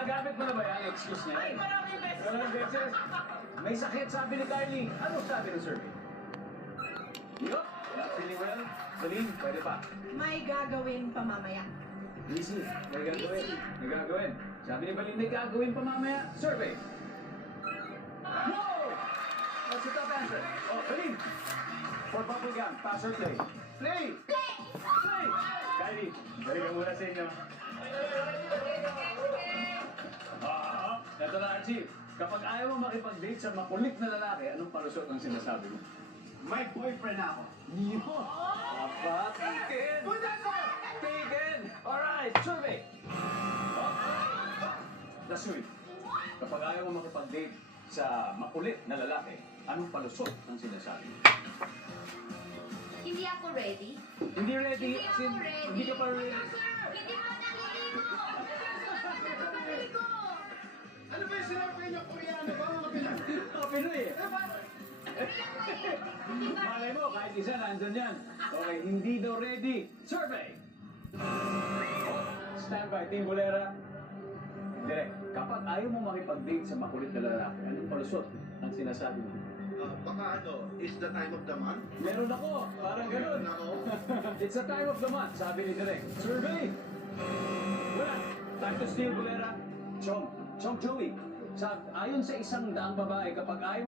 Nagamit mo na ba yan? Excuse niya. Ay, maraming beses. Maraming beses. May sakit, sabi ni Carly. Ano sabi ng survey? Yup, not feeling well. Celine, pwede pa. May gagawin pa mamaya. Easy, may gagawin. May gagawin. Sabi ni Balin, may gagawin pa mamaya. Survey. Whoa! That's a tough answer. Oh, Balin. For bubble gum, pass or play? Play! Play! Play! Kylie, balik ka muna sa inyo. Eto na, Archie. Kapag ayaw mo makipag-date sa makulit na lalaki, anong palusot ang sinasabi mo? May boyfriend na ako. Yun! Aba, taken! Taken! Alright, survey! That's sweet. Kapag ayaw mo makipag-date sa makulit na lalaki, anong palusot ang sinasabi mo? Hindi ako ready. Hindi ready, Hindi as in, ako ready. hindi ka pa ready. Hindi pa naliligo. Hindi pa naliligo. Ano ba yung sinabi niyo? Koreano ba? Mga Pinoy? Oh, Pinoy eh. Hindi pa Malay mo, kahit isa nandun yan. Okay, hindi daw ready. Survey! Standby, Team Bolera. Direk, kapag ayaw mo makipag-date sa makulit na lalaki, anong palusot ang sinasabi mo? Baka ano, is the time of the month? Meron ako, parang ganun. Meron ako. It's the time of the month, sabi ni Direk. Survey! Wala. Time to steal, Bolera. Chong Joey. Ayon sa isang daang babae, kapag ayaw